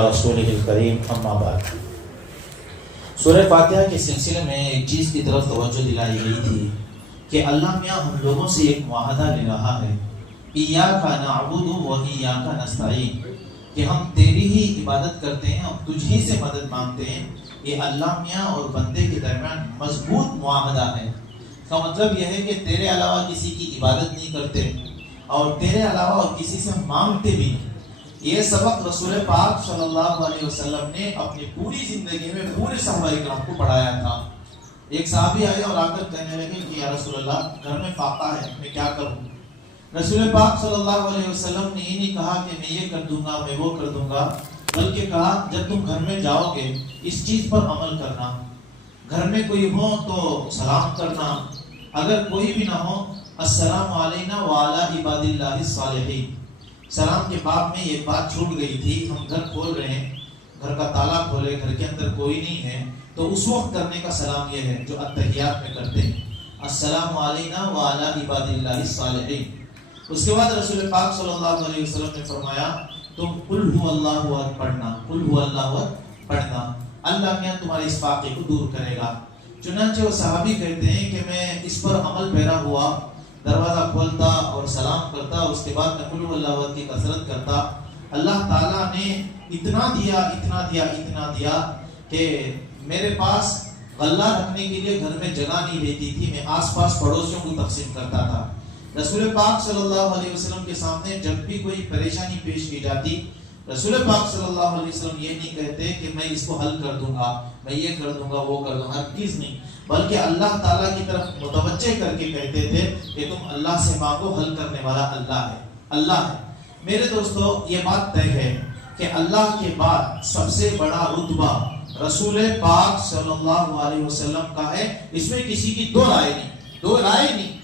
رسول کریم اما بعد۔ سورہ فاتحہ کے سلسلے میں ایک چیز کی طرف توجہ دلائی گئی تھی کہ اللہ میاں ہم لوگوں سے ایک معاہدہ لے رہا ہے، ایاک نعبد و ایاک نستعین، کہ ہم تیری ہی عبادت کرتے ہیں، ہم تجھ ہی سے مدد مانگتے ہیں۔ یہ اللہ میاں اور بندے کے درمیان مضبوط معاہدہ ہے۔ اس کا مطلب یہ ہے کہ تیرے علاوہ کسی کی عبادت نہیں کرتے اور تیرے علاوہ اور کسی سے مانگتے بھی نہیں۔ یہ سبق رسول پاک صلی اللہ علیہ وسلم نے اپنی پوری زندگی میں پورے صحابہ کرام کو پڑھایا تھا۔ ایک صحابی آئے اور آ کر کہنے لگے کہ یا رسول اللہ گھر میں فاقہ ہے، میں کیا کروں؟ رسول پاک صلی اللہ علیہ وسلم نے یہ نہیں کہا کہ میں یہ کر دوں گا، میں وہ کر دوں گا، بلکہ کہا جب تم گھر میں جاؤ گے اس چیز پر عمل کرنا، گھر میں کوئی ہو تو سلام کرنا، اگر کوئی بھی نہ ہو السلام علینا وعلی عباد اللہ الصالحین۔ سلام کے باب میں یہ بات چھوٹ گئی تھی، ہم گھر کھول رہے ہیں، گھر کا تالا کھولے، گھر کے اندر کوئی نہیں ہے تو اس وقت کرنے کا سلام یہ ہے جو التحیات میں کرتے ہیں، السلام علینا وعلی عباد اللہ الصالحین۔ اس کے بعد رسول پاک صلی اللہ علیہ وسلم نے فرمایا تم قل هو اللہ احد پڑھنا، قل هو اللہ احد پڑھنا، اللہ میاں تمہارے اس فاقے کو دور کرے گا۔ چنانچہ وہ صحابی کہتے ہیں کہ میں اس پر عمل پیرا ہوا، دروازہ کھولتا اور سلام کرتا، اس کے بعد قل هو اللہ احد کی کثرت کرتا۔ اللہ تعالیٰ نے اتنا دیا اتنا دیا اتنا دیا کہ میرے پاس غلہ رکھنے کے لیے گھر میں جگہ نہیں رہتی تھی، میں آس پاس پڑوسیوں کو تقسیم کرتا تھا۔ رسول پاک صلی اللہ علیہ وسلم کے سامنے جب بھی کوئی پریشانی پیش کی جاتی، رسول پاک صلی اللہ علیہ وسلم یہ نہیں کہتے کہ میں اس کو حل کر دوں گا، میں یہ کر دوں گا، وہ کر دوں گا، ہرگز نہیں، بلکہ اللہ تعالیٰ کی طرف متوجہ کر کے کہتے تھے کہ تم اللہ سے مانگو، حل کرنے والا اللہ ہے، اللہ ہے۔ میرے دوستو یہ بات طے ہے کہ اللہ کے بعد سب سے بڑا رتبہ رسول پاک صلی اللہ علیہ وسلم کا ہے، اس میں کسی کی دو رائے نہیں۔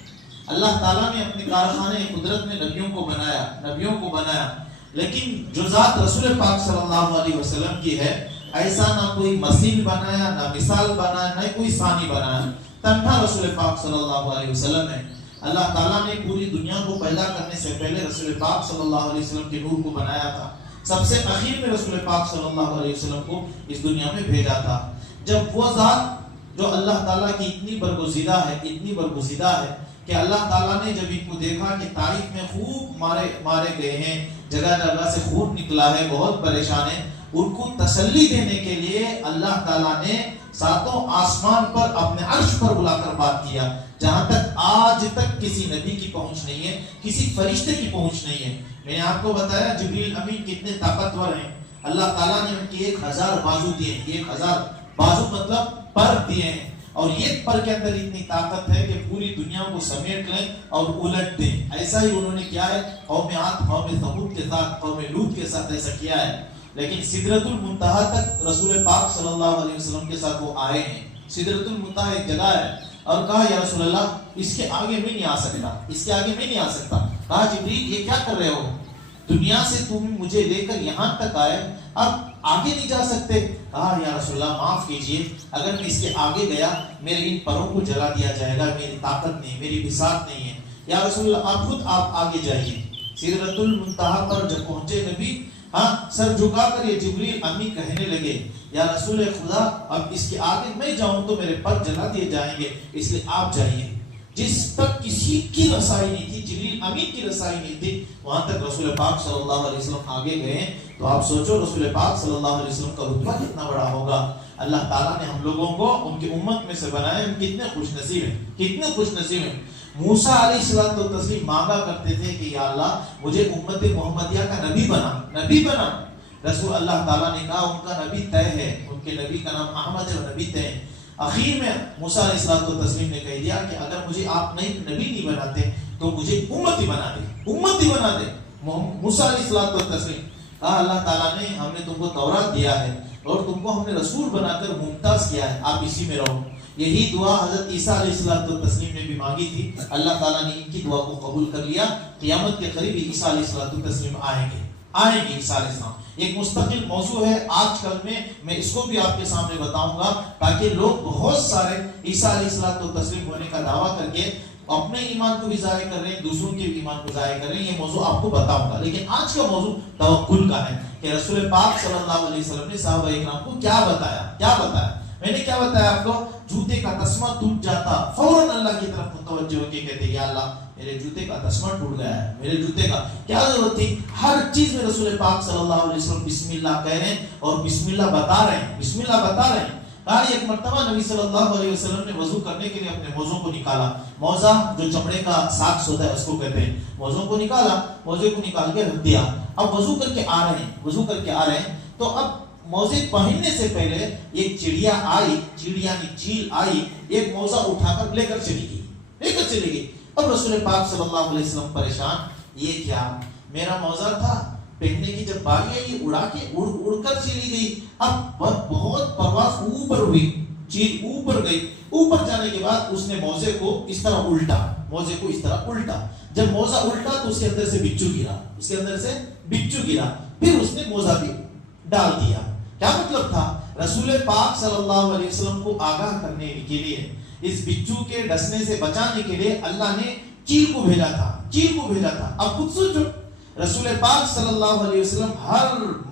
اللہ تعالیٰ نے اپنے کارخانے قدرت میں نبیوں کو بنایا، لیکن جو ذات رسول پاک صلی اللہ علیہ وسلم کی ہے، ایسا نہ کوئی مثیل بنایا، نہ مثال بنایا، نہ کوئی ثانی بنایا، تنہا رسول پاک صلی اللہ علیہ وسلم ہے۔ اللہ تعالیٰ نے پوری دنیا کو پیدا کرنے سے پہلے رسول پاک صلی اللہ علیہ وسلم کے نور کو بنایا تھا، سب سے اخیر میں رسول پاک صلی اللہ علیہ وسلم کو اس دنیا میں بھیجا تھا۔ جب وہ ذات جو اللہ تعالیٰ کی اتنی برگزیدہ ہے کہ اللہ تعالیٰ نے جب ان کو دیکھا کہ تاریخ میں خوب مارے گئے ہیں، جگہ جگہ سے خون نکلا ہے، بہت پریشان ہیں، ان کو تسلی دینے کے لیے اللہ تعالیٰ نے ساتوں آسمان پر اپنے عرش پر بلا کر بات کیا، جہاں تک آج تک کسی نبی کی پہنچ نہیں ہے، کسی فرشتے کی پہنچ نہیں ہے۔ میں نے آپ کو بتایا جبریل امین کتنے طاقتور ہیں، اللہ تعالیٰ نے ان کی 1000 بازو دیے، 1000 بازو مطلب پر دیے ہیں، اور یہ پر کے اندر اتنی طاقت ہے کہ پوری دنیا کو سمیٹ لیں اور الٹ دیں۔ ایسا ہی انہوں نے کیا ہے، قوم عاد، قوم ثمود کے ساتھ، قوم لوط کے ساتھ ایسا کیا ہے، لیکن سدرۃ المنتہا تک رسول پاک صلی اللہ علیہ وسلم کے ساتھ وہ آئے ہیں۔ سدرۃ المنتہا ایک جگہ ہے، اور کہا یا رسول اللہ اس کے آگے میں نہیں آ سکتا، کہا جبریل یہ کیا کر رہے ہو، دنیا سے تم مجھے لے کر یہاں تک آئے، اب آگے نہیں جا سکتے؟ کہا یا رسول اللہ معاف کیجئے، اگر میں اس کے آگے گیا میرے ان پروں کو جلا دیا جائے گا، میری طاقت نہیں، میری بساط نہیں ہے، یا رسول اللہ آپ آگے جائیے۔ سدرۃ المنتہا پر جب پہنچے نبی، سر جھکا کر یہ جبریل امی کہنے لگے یا رسول خدا اب اس کے آگے میں جاؤں تو میرے پر جلا دیے جائیں گے، اس لیے آپ جائیے۔ جس تک کسی کی رسائی نہیں تھی، جبریل امین کی رسائی نہیں تھی، وہاں تک رسول پاک صلی اللہ علیہ وسلم آگے گئے، تو آپ سوچو رسول پاک صلی اللہ علیہ وسلم کا رتبہ کتنا بڑا ہوگا۔ اللہ تعالیٰ نے ہم لوگوں کو ان کی امت میں سے بنایا، ہم کتنے خوش نصیب ہیں۔ موسیٰ علیہ الصلوۃ والتسلیم مانگا کرتے تھے کہ یا اللہ مجھے امت محمدیہ کا نبی بنا۔ رسول اللہ تعالیٰ نے کہا ان کا نبی طے ہے، ان کے نبی کا نام احمد ہے، نبی طے ہے۔ اخیر میں موسیٰ علیہ الصلوۃ والتسلیم نے کہہ دیا کہ اگر مجھے آپ نبی نہیں بناتے تو مجھے امتی بنا دے۔ موسیٰ علیہ الصلوۃ والتسلیم کہا اللہ تعالیٰ نے ہم نے تم کو تورات دیا ہے اور تم کو ہم نے رسول بنا کر ممتاز کیا ہے، آپ اسی میں رہو۔ یہی دعا حضرت عیسیٰ علیہ الصلوۃ والتسلیم نے بھی مانگی تھی، اللہ تعالیٰ نے ان کی دعا کو قبول کر لیا۔ قیامت کے قریب عیسیٰ علیہ الصلوۃ والتسلیم آئیں گے عیسیٰ علیہ السلام۔ ایک مستقل موضوع ہے آج کل میں اس کو بھی آپ کے سامنے بتاؤں گا، تاکہ لوگ بہت سارے عیسیٰ علیہ الصلوۃ والتسلیم ہونے کا دعویٰ کر کے اپنے ایمان کو بھی ضائع کر رہے ہیں، دوسروں کے بھی ایمان کو ضائع کر رہے ہیں. یہ موضوع آپ کو بتاؤں گا. لیکن آج کا موضوع توکل کا ہے کہ رسول پاک صلی اللہ علیہ وسلم نے صحابہ اکرام کو کیا بتایا. میں نے کیا بتایا آپ کو؟ جوتے کا تسمہ ٹوٹ جاتا، فوراً اللہ کی طرف متوجہ ہو کے کہتے یا اللہ میرے جوتے کا تسمہ ٹوٹ گیا ہے، میرے جوتے کا کیا ضرورت تھی؟ ہر چیز میں رسول پاک صلی اللہ علیہ وسلم بسم اللہ کہہ رہے ہیں اور بسم اللہ بتا رہے ہیں. ایک مرتبہ نبی صلی اللہ علیہ وسلم نے وضو کرنے کے لیے اپنے موزوں کو نکالا. موزہ جو چمڑے کا ساکس ہوتا ہے اس کو کہتے ہیں. موزوں کو نکالا، موزے کو نکال کے رکھ دیا. اب وضو کر کے آ رہے ہیں تو اب موزے پہننے سے پہلے ایک چڑیا آئی، چیل آئی، ایک موزہ اٹھا کر لے کر چلی گئی. اب رسول پاک صلی اللہ علیہ وسلم پریشان، یہ کیا؟ میرا موزہ تھا، پہننے کی جب باری آئی اڑ کر چلی گئی. اب بہت پرواز اوپر ہوئی، چیل اوپر گئی. اوپر جانے کے بعد اس نے موزے کو اس طرح الٹا. جب موزہ الٹا تو اس کے اندر سے بچو گرا. پھر اس نے موزہ بھی ڈال دیا. کیا مطلب تھا؟ رسول پاک صلی اللہ علیہ وسلم کو آگاہ کرنے کے لیے، اس بچو کے ڈسنے سے بچانے کے لیے اللہ نے چیل کو بھیجا تھا. اب خود سوچو، رسول پاک صلی اللہ علیہ وسلم ہر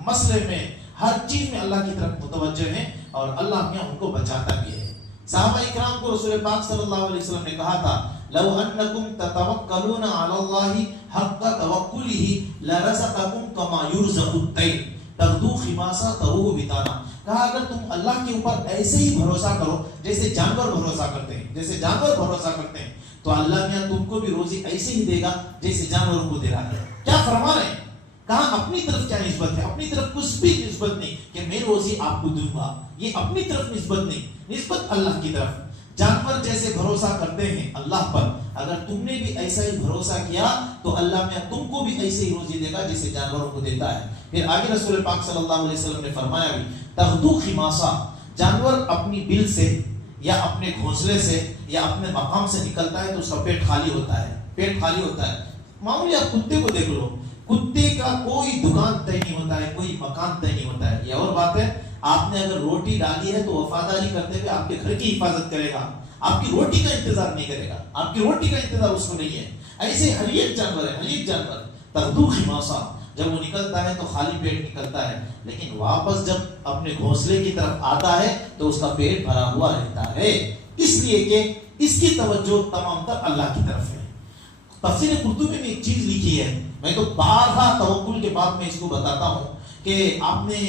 مسئلے میں، ہر چیز میں اللہ کی طرف متوجہ ہیں اور اللہ میاں ان کو بچاتا بھی ہے. صحابہ اکرام کو رسول پاک صلی اللہ علیہ وسلم نے کہا تھا لو انکم تتوکلون علی اللہ حق توکلہ لرزقکم کما یرزق الطیر تغدو خماسا تروح بطانا. کہا اگر تم اللہ کے اوپر ایسے ہی بھروسہ کرو جیسے جانور بھروسہ کرتے ہیں تو اللہ میاں تم کو بھی روزی ایسے ہی دے گا جیسے جانوروں کو دے رہا ہے. کیا فرما رہے ہیں؟ کہا اپنی طرف کیا نسبت ہے؟ اپنی طرف کچھ بھی نسبت نہیں کہ میں روزی آپ کو دوں گا. یہ اپنی طرف نسبت نہیں، نسبت اللہ کی طرف. جانور جیسے بھروسہ کرتے ہیں اللہ پر، اگر تم نے بھی ایسا ہی بھروسہ کیا تو اللہ میاں تم کو بھی ایسے ہی روزی دے گا جیسے جانوروں کو دیتا ہے. پھر آگے رسول پاک صلی اللہ علیہ وسلم نے فرمایا بھی تغدو خماسا. جانور اپنی بل سے یا اپنے گھونسلے سے یا اپنے مقام سے نکلتا ہے تو اس کا پیٹ خالی ہوتا ہے. معمولی آپ کتے کو دیکھ لو، کتے کا کوئی دکان طے نہیں ہوتا ہے، کوئی مکان طے نہیں ہوتا ہے. یہ اور بات ہے، آپ نے اگر روٹی ڈالی ہے تو وفاداری کرتے ہوئے آپ کے گھر کی حفاظت کرے گا، آپ کی روٹی کا انتظار نہیں کرے گا، آپ کی روٹی کا انتظار اس کو نہیں ہے. ایسے ہر ایک جانور تغدو خماسا، جب وہ نکلتا ہے تو خالی پیٹ نکلتا ہے، لیکن واپس جب اپنے گھونسلے کی طرف آتا ہے تو اس کا پیٹ بھرا ہوا رہتا ہے، اس لیے کہ اس کی توجہ تمام تر اللہ کی طرف ہے. تفسیر قرطبی میں ایک چیز لکھی ہے، میں تو بارہا توکل کے بعد میں اس کو بتاتا ہوں کہ آپ نے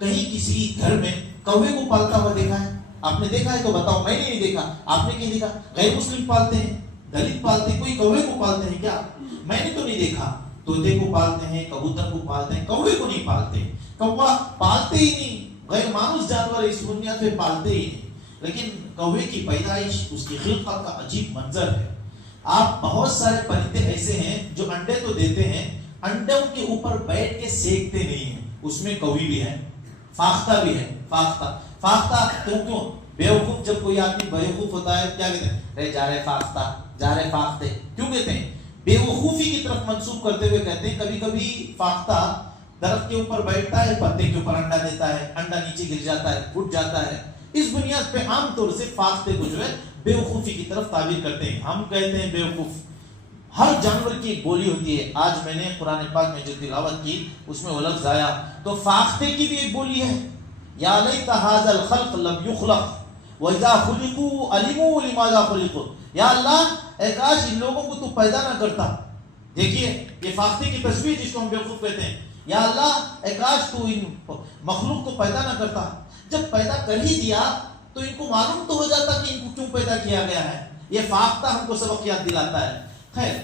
کہیں کسی گھر میں کوے کو پالتا ہوا دیکھا ہے؟ آپ نے دیکھا ہے تو بتاؤ. میں نے نہیں دیکھا. آپ نے کیا دیکھا؟ غیر مسلم پالتے ہیں، دلت پالتے ہیں، کوئی کوے کو پالتے ہیں کیا؟ میں نے تو نہیں دیکھا. طوطے کو پالتے ہیں، کبوتر کو پالتے ہیں، کوے کو نہیں پالتے. کوا پالتے ہی نہیں، غیر مانوس جانور اس دنیا پہ پالتے ہی نہیں. لیکن کوے کی پیدائش، اس کی خلقت کا عجیب منظر ہے. آپ بہت سارے پرندے ایسے ہیں جو انڈے تو دیتے ہیں، انڈوں کے اوپر بیٹھ کے سیکتے نہیں ہیں. اس میں کوئی بھی ہے، فاختہ بھی ہے. فاختہ کیوں بیوقوف، جب کوئی آدمی بیوقوف ہوتا ہے کیا کہتے ہیں؟ رے جا رہے فاختہ، جا رہے فاختے. کیوں کہتے ہیں؟ بیوقوفی کی طرف منسوب کرتے ہوئے کہتے ہیں. کبھی کبھی فاختہ درخت کے اوپر بیٹھتا ہے، پتے کے اوپر انڈا دیتا ہے، انڈا نیچے گر جاتا ہے، پھٹ جاتا ہے. اس بنیاد پہ عام طور سے فاختے کو جو ہے بیوقوفی کی طرف تعبیر کرتے ہیں. ہم کہتے ہیں بیوقوف. ہر جانور کی ایک بولی ہوتی ہے. آج میں نے قرآن پاک میں جو تلاوت کی اس میں وہ لفظ آیا، تو فاختے کی بھی ایک بولی ہے. یا لیت ھذا الخلق لم یخلق واذا خلقوا علموا لماذا خلقوا. یا اللہ اے کاش ان لوگوں کو تو پیدا نہ کرتا. دیکھیے یہ فاختے کی تشبیہ جس کو ہم بیوقوف کہتے ہیں. یا اللہ اے کاش تو ان مخلوق کو پیدا نہ کرتا. جب پیدا کر ہی دیا تو ان کو معلوم تو ہو جاتا کہ ان کو کیوں پیدا کیا گیا ہے. یہ فاختہ ہم کو سبق یاد دلاتا ہے. خیر،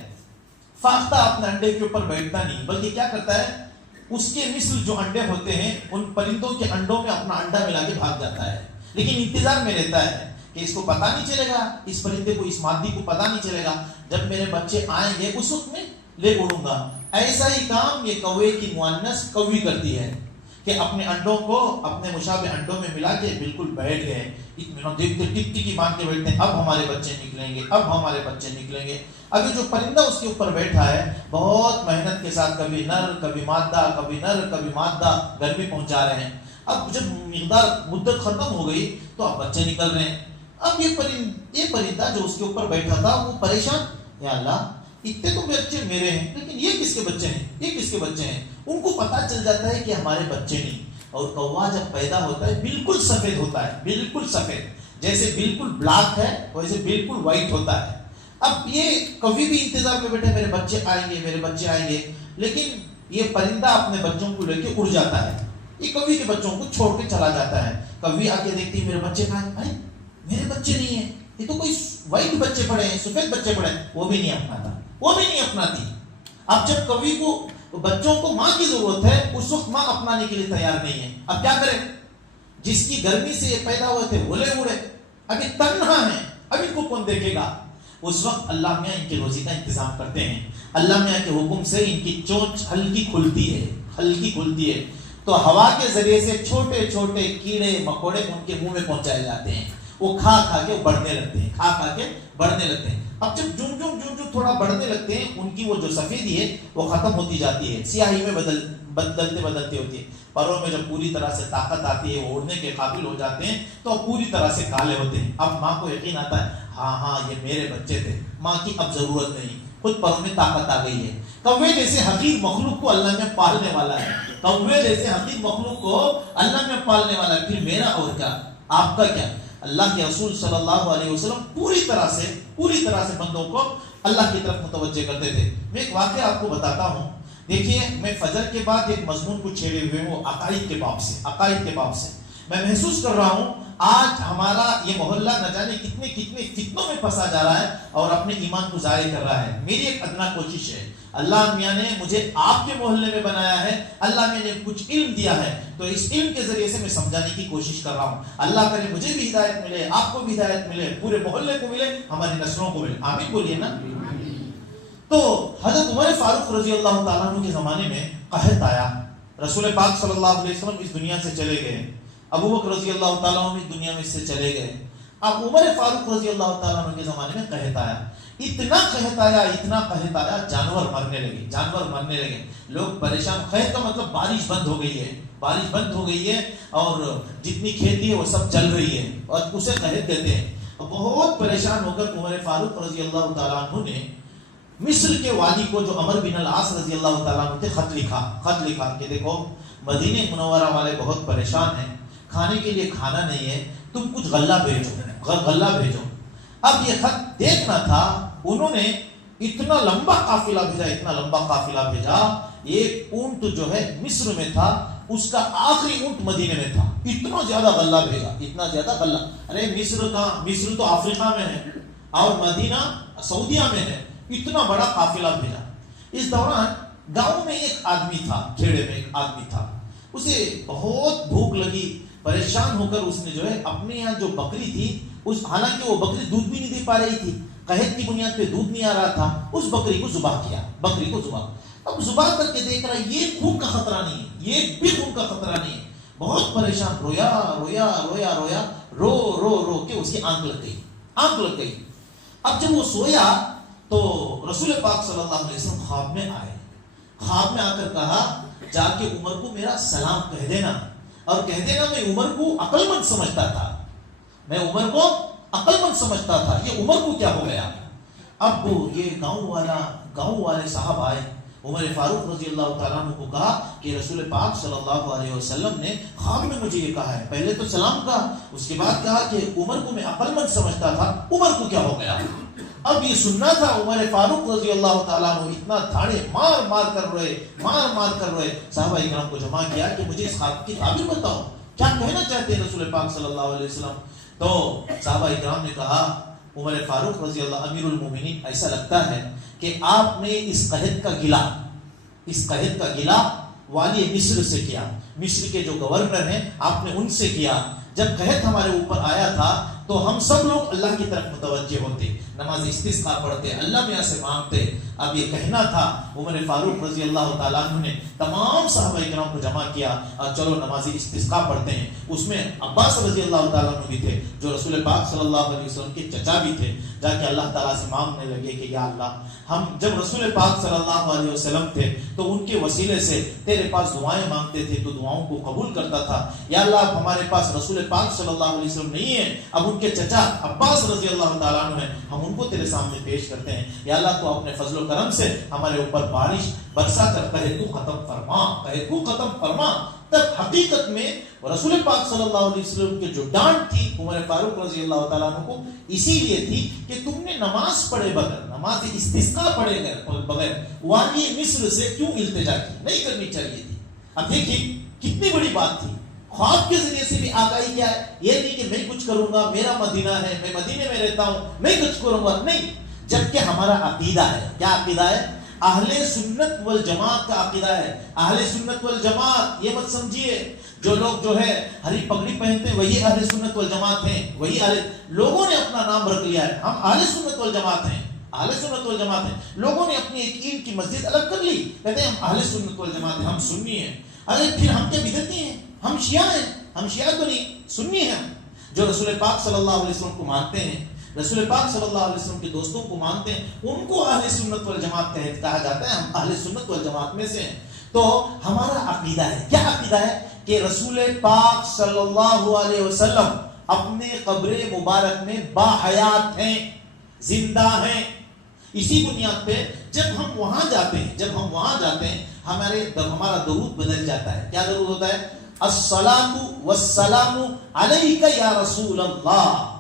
فاختہ اپنے انڈے کے اوپر بیٹھتا نہیں، بلکہ کیا کرتا ہے، اس کے مثل جو انڈے ہوتے ہیں ان پرندوں کے انڈوں میں اپنا انڈا ملا کے بھاگ جاتا ہے. لیکن انتظار میں رہتا ہے کہ اس کو پتا نہیں چلے گا، اس پرندے کو، اس مادی کو پتا نہیں چلے گا، جب میرے بچے آئیں گے اس وقت میں لے اڑوں گا. ایسا ہی کام یہ کوے کی مؤنث کوی کرتی ہے کہ اپنے انڈوں کو اپنے مشابہ انڈوں میں ملا کے بالکل بیٹھ گئے، دیکھتے ٹک باندھ کے بیٹھتے ہیں، اب ہمارے بچے نکلیں گے، اب ہمارے بچے نکلیں گے۔ ابھی جو پرندہ اس کے اوپر بیٹھا ہے بہت محنت کے ساتھ کبھی نر کبھی مادہ، کبھی نر کبھی مادہ گرمی پہنچا رہے ہیں۔ اب جب مدت ختم ہو گئی تو اب بچے نکل رہے ہیں۔ اب یہ پرندہ جو اس کے اوپر بیٹھا تھا وہ پریشان، یا اللہ اتنے تو بچے میرے ہیں لیکن یہ کس کے بچے ہیں، یہ کس کے بچے ہیں؟ ان کو پتا چل جاتا ہے کہ ہمارے بچے نہیں۔ اور کوا جب پیدا ہوتا ہے بالکل سفید ہوتا ہے، بالکل سفید، جیسے بالکل بلیک ہے ویسے بالکل وائٹ ہوتا ہے۔ اب یہ کبھی بھی انتظار میں بیٹھے میرے بچے آئیں گے، میرے بچے آئیں گے، لیکن یہ پرندہ اپنے بچوں کو لے کے اڑ جاتا ہے، یہ کبھی کے بچوں کو چھوڑ کے چلا جاتا ہے۔ کبھی آ کے دیکھتی میرے بچے کہاں ہیں، میرے بچے نہیں ہیں، یہ تو کوئی وائٹ بچے پڑے ہیں، سفید بچے پڑے ہیں، وہ بھی نہیں اپناتا، وہ بھی نہیں اپناتی۔ اب جب کبھی کو بچوں کو ماں کی ضرورت ہے اس وقت ماں اپنانے کے لیے تیار نہیں ہے، اب کیا کریں؟ جس کی گرمی سے یہ پیدا ہوئے تھے بھولے اڑے، ابھی تنہا ہیں، اب ان کو کون دیکھے گا؟ اس وقت اللہ میاں ان کی روزی کا انتظام کرتے ہیں، اللہ میاں کے حکم سے ان کی چونچ ہلکی کھلتی ہے تو ہوا کے ذریعے سے چھوٹے چھوٹے کیڑے مکوڑے ان کے منہ میں پہنچائے جاتے ہیں، وہ کھا کے بڑھنے لگتے ہیں، اب جب جوں تھوڑا بڑھنے لگتے ہیں ان کی وہ جو سفیدی ہے وہ ختم ہوتی جاتی ہے، سیاہی میں بدلتے ہوتی ہے، پروں میں جب پوری طرح سے طاقت آتی ہے وہ اڑنے کے قابل ہو جاتے ہیں تو پوری طرح سے کالے ہوتے ہیں۔ اب ماں کو یقین آتا ہے ہاں یہ میرے بچے تھے، ماں کی اب ضرورت نہیں، خود پروں میں طاقت آ گئی ہے۔ کوے جیسے حقیر مخلوق کو اللہ میں پالنے والا ہے، کوے جیسے حقیر مخلوق کو اللہ میں پالنے والا ہے، پھر میرا اور کیا، آپ کا کیا؟ اللہ کے رسول صلی اللہ علیہ وسلم پوری طرح سے بندوں کو اللہ کی طرف متوجہ کرتے تھے۔ میں ایک واقعہ آپ کو بتاتا ہوں، دیکھیے میں فجر کے بعد ایک مضمون کو چھیڑے ہوئے ہوں عقائد کے باب سے میں محسوس کر رہا ہوں آج ہمارا یہ محلہ نہ جانے کتنے فتنوں میں پھنسا جا رہا ہے اور اپنے ایمان کو ضائع کر رہا ہے۔ میری ایک ادنا کوشش ہے، اللہ میاں نے مجھے آپ کے محلے میں بنایا ہے، اللہ میں نے کچھ علم دیا ہے تو اس علم کے ذریعے سے میں سمجھانے کی کوشش کر رہا ہوں۔ اللہ کرے مجھے بھی ہدایت ملے، آپ کو بھی ہدایت ملے، پورے محلے کو ملے، ہماری نسلوں کو ملے، آمین بولیے نا۔ تو حضرت عمر فاروق رضی اللہ تعالیٰ عنہ کے زمانے میں قحط آیا، رسول پاک صلی اللہ علیہ وسلم اس دنیا سے چلے گئے، ابو بکر رضی اللہ تعالیٰ عنہ اس دنیا میں سے چلے گئے، اب عمر فاروق رضی اللہ تعالیٰ عنہ کے زمانے میں قحط آیا، اتنا قحط آیا جانور مرنے لگے، لوگ پریشان، قحط کا مطلب بارش بند ہو گئی ہے اور جتنی کھیتی ہے وہ سب جل رہی ہے اور اسے قحط دیتے ہیں۔ بہت پریشان ہو کر عمر فاروق رضی اللہ تعالیٰ عنہ نے مصر کے والی کو جو عمر بن العاص رضی اللہ تعالیٰ عنہ تھے خط لکھا کہ دیکھو مدینہ منورہ والے بہت پریشان ہیں، کھانے کے لیے کھانا نہیں ہے، تم کچھ غلہ بھیجو۔ اب یہ خط دیکھنا تھا، انہوں نے اتنا لمبا قافلہ بھیجا، ایک اونٹ جو ہے مصر میں تھا، اس کا آخری اونٹ مدینے میں تھا، اتنا زیادہ غلہ۔ ارے مصر تو افریقہ میں ہے اور مدینہ سعودیہ میں ہے، اتنا بڑا قافلہ بھیجا۔ اس دوران گاؤں میں ایک آدمی تھا، کھیڑے میں ایک آدمی تھا، اسے بہت بھوک لگی، پریشان ہو کر اس نے جو ہے اپنے یہاں جو بکری تھی، حالانکہ وہ بکری دودھ بھی نہیں دے پا رہی تھی، قحط کی بنیاد پہ دودھ نہیں آ رہا تھا، اس بکری کو ذبح کیا، اب ذبح کر کے دیکھ رہا یہ خون کا خطرہ نہیں ہے، یہ بھی خون کا خطرہ نہیں ہے، بہت پریشان، رویا رو کے اس کی آنکھ لگ گئی۔ اب جب وہ سویا تو رسول پاک صلی اللہ علیہ وسلم خواب میں آ کر کہا جا کے عمر کو میرا سلام کہہ دینا، اور کہہ دینا میں عمر کو عقل مند سمجھتا تھا، یہ عمر کو کیا ہو گیا؟ اب یہ گاؤں والے صاحب آئے، عمر فاروق رضی اللہ تعالیٰ عنہ کو کہا کہ رسول پاک صلی اللہ علیہ وسلم نے خواب میں مجھے یہ کہا ہے، پہلے تو سلام کہا، اس کے بعد کہا کہ عمر کو میں عقل مند سمجھتا تھا، عمر کو کیا ہو گیا؟ اب یہ سننا تھا عمر فاروق رضی اللہ تعالیٰ عنہ اتنا تھاڑے مار کر روئے، صحابہ اکرام کو جمع کیا کہ مجھے اس خواب کی تعبیر بتاؤ، کیا کہنا چاہتے ہیں رسول پاک صلی اللہ علیہ وسلم؟ تو صحابہ اکرام نے کہا عمر فاروق رضی اللہ امیر المومنین، ایسا لگتا ہے کہ آپ نے اس قحط کا گلہ والی مصر سے کیا، مصر کے جو گورنر ہیں آپ نے ان سے کیا، جب قحط ہمارے اوپر آیا تھا تو ہم سب لوگ اللہ کی طرف متوجہ ہوتے، نماز استسقا پڑھتے, اللہ میاں سے مانگتے. اب یہ کہنا تھا عمر فاروق رضی اللہ تعالیٰ عنہ نے تمام صحابہ کرام کو جمع کیا, چلو نماز استسقا پڑھتے ہیں. اس میں عباس رضی اللہ تعالیٰ عنہ بھی تھے جو رسول پاک صلی اللہ علیہ وسلم کے چچا بھی تھے. جا کے اللہ تعالیٰ سے مانگنے لگے کہ یا اللہ, ہم جب رسول پاک صلی اللہ علیہ وسلم تھے تو ان کے وسیلے سے تیرے پاس دعائیں مانگتے تھے تو دعاؤں کو قبول کرتا تھا. یا اللہ اب ہمارے پاس رسول پاک صلی اللہ علیہ وسلم نہیں ہے, اب ان کے چچا عباس رضی اللہ تعالیٰ عنہ ہیں, ہم ان کو تیرے سامنے پیش کرتے ہیں. یا اللہ تو اپنے فضل و کرم سے ہمارے اوپر بارش برسا کر کہے تو ختم فرما, کہے تو ختم فرما. تب حقیقت میں رسول پاک صلی اللہ علیہ وسلم کے جو ڈانٹ تھی عمر فاروق رضی اللہ تعالیٰ عنہ کو اسی لیے تھی کہ تم نے نماز پڑھے بغیر, نماز استسقا پڑھے بغیر وادی مصر سے کیوں التجا کی, نہیں کرنی چاہیے تھی. اب دیکھیے کتنی بڑی بات تھی. خواب کے ذریعے سے بھی آگاہی کیا ہے, یہ نہیں کہ میں کچھ کروں گا, میرا مدینہ ہے, میں مدینے میں رہتا ہوں, میں کچھ کروں گا, نہیں. جبکہ ہمارا عقیدہ ہے, کیا عقیدہ ہے؟ اہل سنت والجماعت کا عقیدہ ہے. اہل سنت والجماعت یہ مت سمجھیے جو لوگ جو ہے ہری پگڑی پہنتے ہیں وہی اہل سنت والجماعت ہیں, وہی اہل, لوگوں نے اپنا نام رکھ لیا ہے, ہم اہل سنت والجماعت ہیں, اہل سنت والجماعت ہیں. لوگوں نے اپنی ایک عید کی مسجد الگ کر لی, کہتے ہیں ہم اہل سنت والجماعت ہیں, ہم سنی ہیں. ارے پھر ہم کیا بدعتی ہیں, ہم شیعہ ہیں, ہم شیعہ تو نہیں, سنی ہیں. جو رسول پاک صلی اللہ علیہ وسلم کو مانتے ہیں, رسول پاک صلی اللہ علیہ وسلم کے دوستوں کو مانتے ہیں, ان کو اہل سنت والجماعت کہا جاتا ہے. ہم اہل سنت والجماعت میں سے ہیں. تو ہمارا عقیدہ ہے, کیا عقیدہ ہے کہ رسول پاک صلی اللہ علیہ وسلم اپنے قبر مبارک میں باحیات ہیں, زندہ ہیں. اسی بنیاد پہ جب ہم وہاں جاتے ہیں ہمارا درود بدل جاتا ہے. کیا درود ہوتا ہے؟ الصلاۃ والسلام علیک یا رسول اللہ.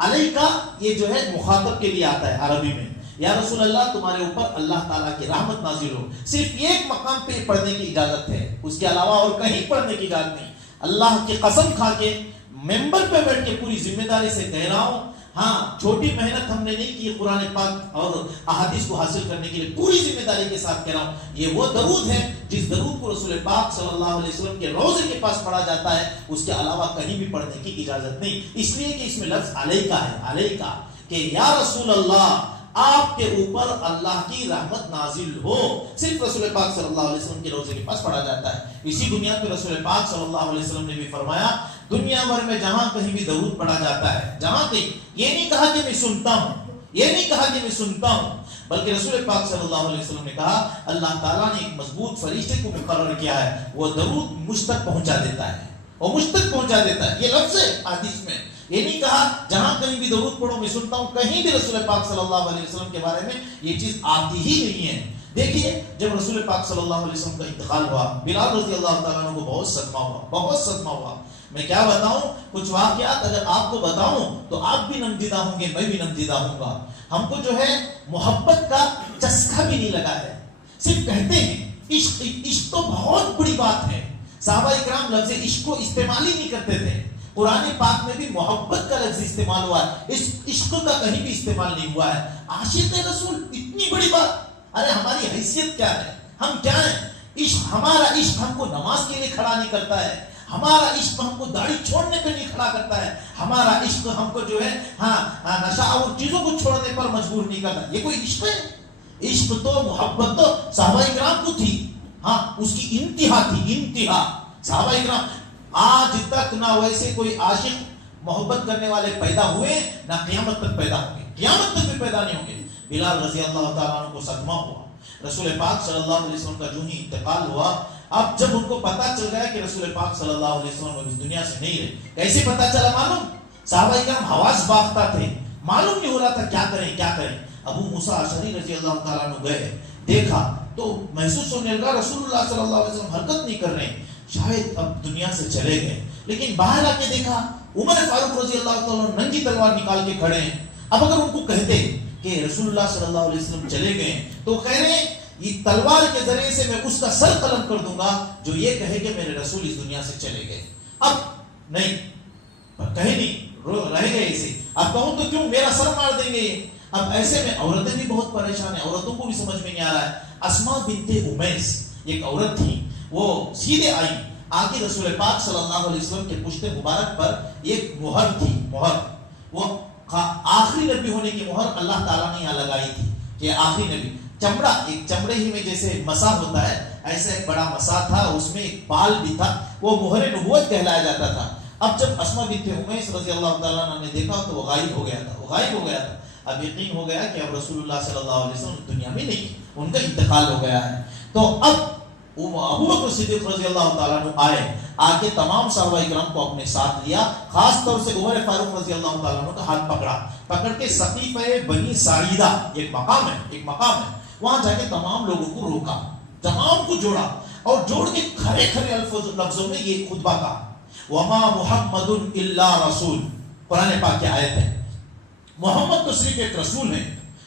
علیکہ یہ جو ہے مخاطب کے لیے آتا ہے عربی میں, یا رسول اللہ تمہارے اوپر اللہ تعالیٰ کی رحمت نازل ہو. صرف ایک مقام پہ پڑھنے کی اجازت ہے, اس کے علاوہ اور کہیں پڑھنے کی اجازت نہیں. اللہ کی قسم کھا کے ممبر پہ بیٹھ کے پوری ذمہ داری سے کہہ رہا ہوں, ہاں چھوٹی محنت ہم نے نہیں کی قرآن پاک اور احادیث کو حاصل کرنے کے لیے, پوری ذمہ داری کے ساتھ کہہ رہا ہوں. یہ وہ درود ہے جس درود کو رسول پاک صلی اللہ علیہ وسلم کے روضے کے پاس پڑھا جاتا ہے, اس کے علاوہ کہیں بھی پڑھنے کی اجازت نہیں. اس لیے کہ اس میں لفظ علیکہ ہے, علیکہ, کہ یا رسول اللہ آپ کے اوپر اللہ کی رحمت نازل ہو. صرف رسول پاک صلی اللہ علیہ وسلم کے روضے کے پاس پڑھا جاتا ہے. اسی بنیاد پہ رسول پاک صلی اللہ علیہ وسلم نے بھی فرمایا دنیا بھر میں جہاں کہیں بھی درود پڑھا جاتا ہے, جہاں کہیں, یہ نہیں کہا کہ میں سنتا ہوں, یہ نہیں کہا کہ میں سنتا ہوں, بلکہ رسول پاک صلی اللہ علیہ وسلم نے کہا اللہ تعالیٰ نے ایک مضبوط فرشتے کو مقرر کیا ہے, وہ درود مجھ تک پہنچا دیتا ہے, وہ مجھ تک پہنچا دیتا ہے. یہ لفظ ہے حدیث میں. یہ نہیں کہا جہاں کہیں بھی درود پڑھو میں سنتا ہوں, کہیں بھی رسول پاک صلی اللہ علیہ وسلم کے بارے میں یہ چیز آتی ہی نہیں ہے. دیکھیے جب رسول پاک صلی اللہ علیہ وسلم کا انتقال ہوا, بلال رضی اللہ تعالیٰ عنہ کو بہت صدمہ ہوا. میں کیا بتاؤں, کچھ واقعات اگر آپ کو بتاؤں تو آپ بھی نمدیدہ ہوں گے, میں بھی نمدیدہ ہوں گا. ہم کو جو ہے محبت کا چسکا بھی نہیں لگا ہے, صرف کہتے ہیں عشق تو بہت بڑی بات ہے. صحابہ اکرام لفظ عشق کو استعمال ہی نہیں کرتے تھے. قرآن پاک میں بھی محبت کا لفظ استعمال ہوا ہے, اس عشق کا کہیں بھی استعمال نہیں ہوا ہے. عاشق رسول اتنی بڑی بات, ارے ہماری حیثیت کیا ہے, ہم کیا ہیں؟ عشق, ہمارا عشق ہم کو نماز کے لیے کھڑا نہیں کرتا ہے, ہمارا عشق ہم کو داڑھی چھوڑنے پہ نہیں کھڑا کرتا ہے, ہمارا عشق ہم کو جو ہے نشہ اور چیزوں کو چھوڑنے پر مجبور نہیں کرتا. یہ کوئی عشق ہے؟ عشق تو محبت تو صحابہ اکرام کو تھی, ہاں اس کی انتہا تھی, انتہا. صحابہ اکرام آج تک نہ ویسے کوئی عاشق محبت کرنے والے پیدا ہوئے, نہ قیامت تک پیدا ہوں گے, قیامت تک بھی پیدا نہیں ہوں گے. بلال رضی اللہ تعالیٰ عنہ کو صدمہ ہوا. رسول پاک صلی اللہ علیہ وسلم کا جو ہی انتقال ہوا, اب جب ان کو پتا چل گیا کہ رسول پاک صلی اللہ علیہ وسلم اس دنیا سے نہیں رہے, کیسے پتا چلا معلوم؟ صحابہ کرام حواس باختہ تھے, معلوم نہیں ہو رہا تھا کیا کریں کیا کریں. ابو موسیٰ اشعری رضی اللہ تعالیٰ عنہ گئے, دیکھا تو محسوس ہونے لگا رسول اللہ صلی اللہ علیہ وسلم حرکت نہیں کر رہے, شاید اب دنیا سے چلے گئے. لیکن باہر آ کے دیکھا عمر فاروق رضی اللہ تعالیٰ عنہ ننگی تلوار نکال کے کھڑے ہیں. اب اگر ان کو کہتے کہ رسول اللہ صلی اللہ علیہ وسلم چلے گئے تو کہہ رہے ہیں یہ تلوار کے ذریعے سے میں اس کا سر قلم کر دوں گا جو یہ کہے کہ میرے رسول اس دنیا سے چلے گئے. اب نہیں کہیں نہیں رہ گئے اسے, اب کہوں تو کیوں میرا سر مار دیں گے. اب ایسے میں عورتیں بھی بہت پریشان ہیں, عورتوں کو بھی سمجھ میں نہیں آ رہا ہے. اسماء بنت امیس ایک عورت تھی, وہ سیدھے آئی, آگے رسول پاک صلی اللہ علیہ وسلم کے پشت مبارک پر ایک مہر تھی, مہر, وہ آخری نبی ہونے کی مہر اللہ تعالیٰ نے یہاں لگائی تھی کہ آخری نبی. چمڑا، ایک چمڑے ہی میں جیسے مسا ہوتا ہے ایسا ایک بڑا مسا تھا، اس میں ایک بال بھی تھا، وہ مہر نبوت کہلایا جاتا تھا. اب جب اسما بنت امیس رضی اللہ تعالیٰ عنہ نے دیکھا تو وہ غائب ہو گیا تھا. اب یقین ہو گیا کہ اب رسول اللہ صلی اللہ علیہ وسلم دنیا میں نہیں، ان کا انتقال ہو گیا ہے. تو اب ابو بکر صدیق رضی اللہ تعالیٰ عنہ آ کے تمام صحابہ کرام کو اپنے ساتھ لیا، خاص طور سے عمر فاروق رضی اللہ تعالیٰ عنہ کا ہاتھ پکڑ کے سقیفہ بنی ساعدہ، ایک مقام ہے وہاں جا کے تمام لوگوں کو روکا، تمام کو جوڑا اور جوڑ کے کھڑے لفظوں میں یہ خطبہ کہا، وما محمد الا رسول. قرآن پاک کی آیت ہے، محمد تو صرف ایک رسول ہے.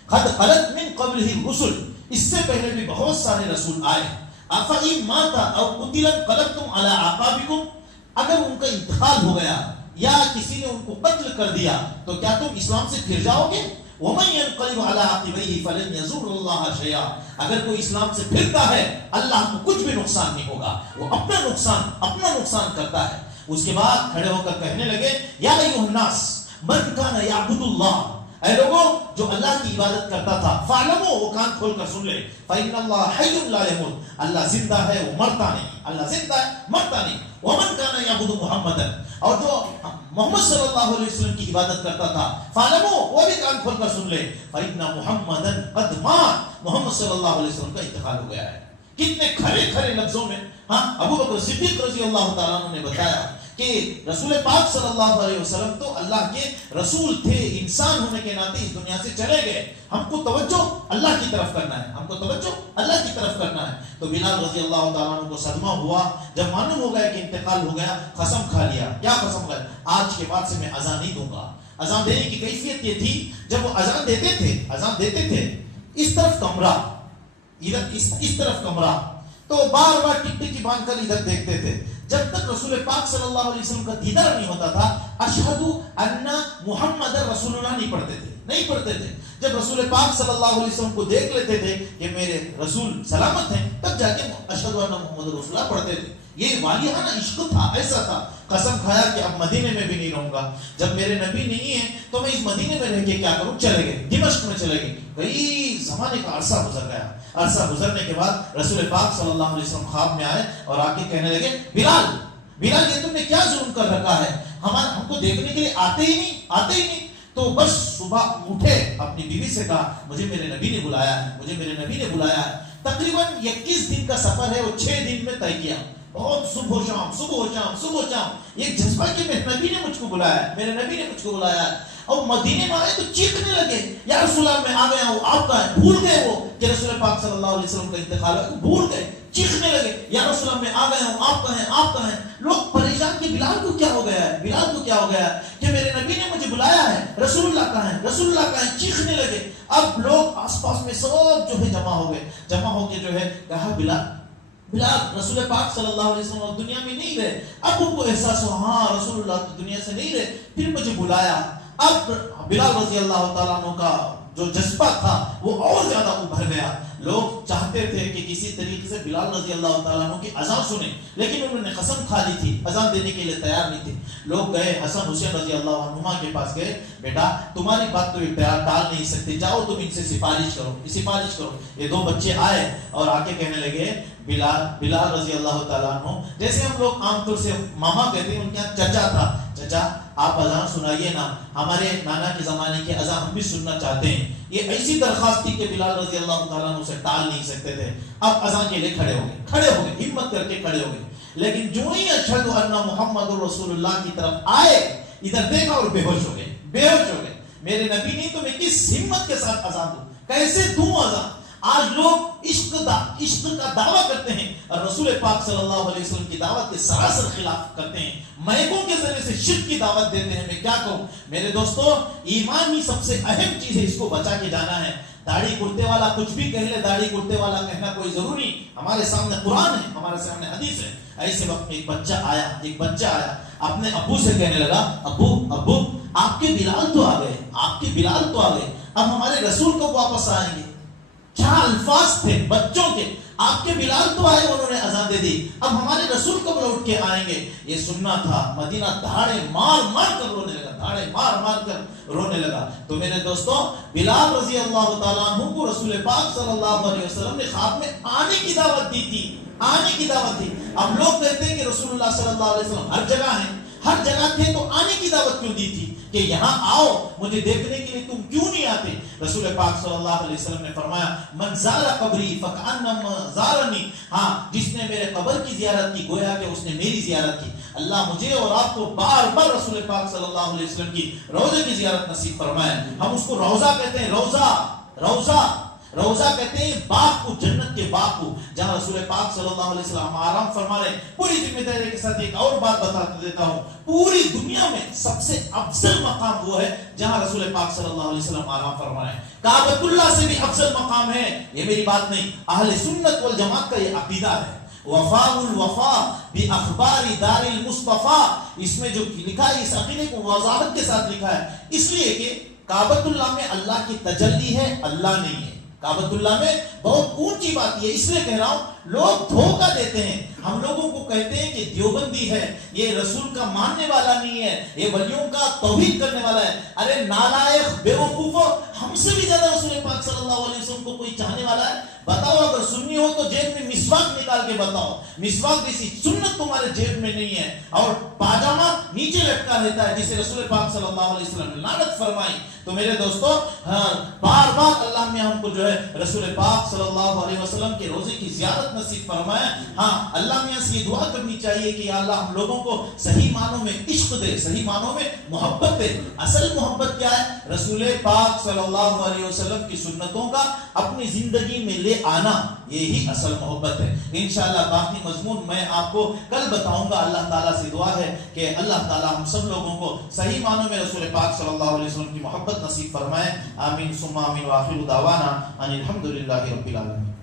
قد خلت من قبلہ الرسل، اس سے پہلے بھی بہت سارے رسول آئے. افإن مات او قتل انقلبتم على اعقابکم، اگر ان کا انتقال ہو گیا یا کسی نے ان کو قتل کر دیا تو کیا تم اسلام سے پھر جاؤ گے؟ ومن ينقلب على عقبيه فلن يضر الله شيئا، اگر کوئی اسلام سے پھرتا ہے اللہ کو کچھ بھی نقصان نہیں ہوگا، وہ اپنا نقصان کرتا ہے. اس کے بعد کھڑے ہو کر کہنے لگے، یا ایھا الناس من کان یعبد اللہ، اے لوگوں جو اللہ کی عبادت کرتا تھا، فاعلموا، وہ کان کھول کر سن لے، فإن اللہ حی لا يموت، اللہ زندہ ہے وہ مرتا نہیں. ومن کان یعبد محمدا، اور جو محمد صلی اللہ علیہ وسلم کی عبادت کرتا تھا، فاعلموا، وہ بھی کان کھول کر سن لے، فإن محمدا قد مات، محمد صلی اللہ علیہ وسلم کا انتقال ہو گیا ہے. کتنے کھڑے لفظوں میں ابو بکر صدیق رضی اللہ تعالیٰ عنہ نے بتایا کہ رسول پاک صلی اللہ علیہ وسلم تو اللہ کے رسول تھے، انسان ہونے کے ناطے اس دنیا سے چلے گئے، ہم کو توجہ اللہ کی طرف کرنا ہے. تو بلال رضی اللہ تعالیٰ عنہ کو صدمہ ہوا جب معلوم ہو گیا کہ انتقال ہو گیا. قسم کھا لیا. کیا قسم کھا؟ آج کے بعد سے میں اذان نہیں دوں گا. اذان دینے کی کیفیت یہ تھی، جب وہ اذان دیتے تھے اس طرف کمرہ، ادھر اس طرف کمرہ، تو بار بار ٹکٹکی باندھ کر ادھر دیکھتے تھے. جب تک رسول پاک صلی اللہ علیہ وسلم کا دیدار نہیں ہوتا تھا اشہد ان محمد رسول اللہ نہیں پڑھتے تھے. جب رسول پاک صلی اللہ علیہ وسلم کو دیکھ لیتے تھے کہ میرے رسول سلامت ہیں، تب جا کے اشہد ان محمد رسول اللہ پڑھتے تھے. یہ والیانہ عشق تھا، ایسا تھا. قسم کھایا کہ اب مدینے میں بھی نہیں رہوں گا، جب میرے نبی نہیں ہے تو میں اس مدینے میں رہ کے کیا کروں. چلے گئے دمشق میں، چلے گئے. کئی زمانے کا عرصہ گزر گیا. عرصہ گزرنے کے بعد رسول پاک صلی اللہ علیہ وسلم خواب میں آئے اور آ کے کہنے لگے، بلال یہ تم نے کیا ظلم کر رکھا ہے، ہم کو دیکھنے کے لیے آتے ہی نہیں. تو بس صبح اٹھے، اپنی بیوی سے کہا مجھے میرے نبی نے بلایا ہے. تقریباً 21 دن کا سفر ہے، وہ 6 دن میں طے کیا. بہت صبح و شام ایک جذبہ کہ میرے نبی نے مجھ کو بلایا ہے. اور مدینے میں آئے تو چیخنے لگے، یا رسول اللہ میں آ گیا ہوں، آپ کا ہے. بھول گئے وہ کہ رسول پاک صلی اللہ علیہ وسلم کا انتقال ہے، بھول گئے. چیخنے لگے، یا رسول اللہ میں آ گیا ہوں، آپ کا ہے. لوگ پریشان کہ بلال کو کیا ہو گیا ہے کہ میرے نبی نے مجھے بلایا ہے، رسول اللہ کا ہے. چیخنے لگے. اب لوگ آس پاس میں سب جو ہے جمع ہو کے جو ہے کہا، بلال رسول پاک صلی اللہ علیہ وسلم دنیا میں نہیں رہے. اب ان کو احساس ہوا، ہاں رسول اللہ تو دنیا سے نہیں رہے، پھر مجھے بلایا. اب بلال رضی اللہ تعالیٰ عنہ کا جو جذبہ تھا وہ اور زیادہ ابھر گیا. لوگ چاہتے تھے کہ کسی طریقے سے بلال رضی اللہ تعالیٰ عنہ کی اذان سنیں، لیکن انہوں نے قسم کھا لی تھی، اذان دینے کے لیے تیار نہیں تھے. لوگ گئے، حسن حسین رضی اللہ عنہما کے پاس گئے، بیٹا تمہاری بات تو ٹال نہیں سکتے، جاؤ تم ان سے سفارش کرو. یہ 2 بچے آئے اور آ کے کہنے لگے، بلال رضی اللہ تعالیٰ عنہ، جیسے ہم لوگ عام طور سے ماما کہتے ہیں، ان کے یہاں چچا تھا، چچا آپ اذان سنائیے نا، ہمارے نانا کے زمانے کی اذان ہم بھی سننا چاہتے ہیں. یہ ایسی درخواست تھی کہ بلال رضی اللہ تعالیٰ عنہ سے ٹال نہیں سکتے تھے. اب اذان کے لیے کھڑے ہو گئے، ہمت کر کے کھڑے ہو گئے. لیکن جو ہی اشہد ان محمد رسول اللہ کی طرف آئے، ادھر دیکھا اور بے ہوش ہو گئے. میرے نبی نہیں تو میں کس ہمت کے ساتھ اذان دوں، کیسے دوں اذان. آج لوگ عشق کا دعویٰ کرتے ہیں اور رسول پاک صلی اللہ علیہ وسلم کی دعوت کے سراسر خلاف کرتے ہیں، مائکوں کے ذریعے سے شرک کی دعوت دیتے ہیں. میں کیا کہوں میرے دوستو، ایمان ہی سب سے اہم چیز ہے، اس کو بچا کے جانا ہے. داڑھی کرتے والا کچھ بھی کہہ لے، داڑھی کرتے والا کہنا کوئی ضروری. ہمارے سامنے قرآن ہے، ہمارے سامنے حدیث ہے. ایسے وقت میں ایک بچہ آیا اپنے ابو سے کہنے لگا، ابو آپ کے بلال تو آ گئے، اب ہمارے رسول کب واپس آئیں گے. کیا الفاظ تھے بچوں کے. آپ کے بلال تو آئے انہوں نے اذان دے دی، اب ہمارے رسول کب لوٹ کے آئیں گے؟ یہ سننا تھا۔ مدینہ دھاڑے مار مار کر رونے لگا، دھاڑے مار مار کر رونے لگا۔ تو میرے دوستوں بلال رضی اللہ تعالیٰ عنہ کو رسول پاک صلی اللہ علیہ وسلم نے خواب میں آنے کی دعوت دی تھی، آنے کی دعوت دی۔ اب لوگ کہتے ہیں کہ رسول اللہ صلی اللہ علیہ وسلم ہر جگہ ہیں، ہر جگہ تھے تو آنے کی دعوت کیوں دی تھی کہ یہاں آؤ مجھے دیکھنے کے لیے تم کیوں نہیں آتے؟ رسول پاک صلی اللہ علیہ وسلم نے فرمایا من زار قبری فکأنما زارنی، ہاں جس نے میرے قبر کی زیارت کی گویا کہ اس نے میری زیارت کی۔ اللہ مجھے اور آپ کو بار بار رسول پاک صلی اللہ علیہ وسلم کی روضے کی زیارت نصیب فرمائے۔ ہم اس کو روضہ کہتے ہیں، روضہ روضہ روضہ کہتے ہیں باغ کو، جنت کے باغ کو جہاں رسول پاک صلی اللہ علیہ وسلم آرام فرما رہے ہیں۔ پوری ذمہ داری کے ساتھ ایک اور بات بتا دیتا ہوں، پوری دنیا میں سب سے افضل مقام وہ ہے جہاں رسول پاک صلی اللہ علیہ وسلم آرام فرما رہے ہیں۔ کعبۃ اللہ سے بھی افضل مقام ہے، یہ میری بات نہیں، اہل سنت والجماعت کا یہ عقیدہ ہے۔ وفاء الوفاء باخبار دار المصطفیٰ، اس میں جو لکھا ہے اس عقیدے کو وضاحت کے ساتھ لکھا ہے، اس لیے کہ کعبۃ اللہ میں اللہ کی تجلی ہے، اللہ نہیں ہے۔ کعبۃ اللہ میں بہت اونچی بات یہ اس لیے کہہ رہا ہوں، لوگ دھوکہ دیتے ہیں، ہم لوگوں کو کہتے ہیں کہ دیوبندی ہے، یہ رسول کا ماننے والا نہیں ہے، یہ ولیوں کا توہین کرنے والا ہے۔ ارے نالائق بے وقوفو، ہم سے بھی زیادہ رسول پاک صلی اللہ علیہ وسلم کو کوئی چاہنے والا ہے؟ بتاؤ، اگر سنی ہو تو جیب میں مسواک نکال کے بتاؤ، مسواک جیسی سنت تمہارے جیب میں نہیں ہے، اور پاجامہ نیچے لٹکا رہتا ہے جسے رسول پاک صلی اللہ علیہ وسلم نے لعنت فرمائی۔ تو میرے دوستو بار بار اللہ نے ہم کو جو ہے رسول پاک صلی اللہ علیہ وسلم کے روزے کی زیارت نصیب فرمائے۔ ہاں اللہ میاں سے یہ دعا کرنی چاہیے کہ یا اللہ ہم لوگوں کو صحیح معنوں میں عشق دے، صحیح معنوں میں محبت دے۔ اصل محبت کیا ہے؟ رسول پاک صلی اللہ علیہ وسلم کی سنتوں کا اپنی زندگی میں لے آنا، یہی اصل محبت ہے۔ انشاءاللہ باقی مضمون میں آپ کو کل بتاؤں گا۔ اللہ تعالیٰ سے دعا ہے کہ اللہ تعالیٰ ہم سب لوگوں کو صحیح معنوں میں رسول پاک صلی اللہ علیہ وسلم کی محبت نصیب فرمائے۔ آمین ثم آمین، وآخر دعوانا ان الحمد للہ رب العالمین۔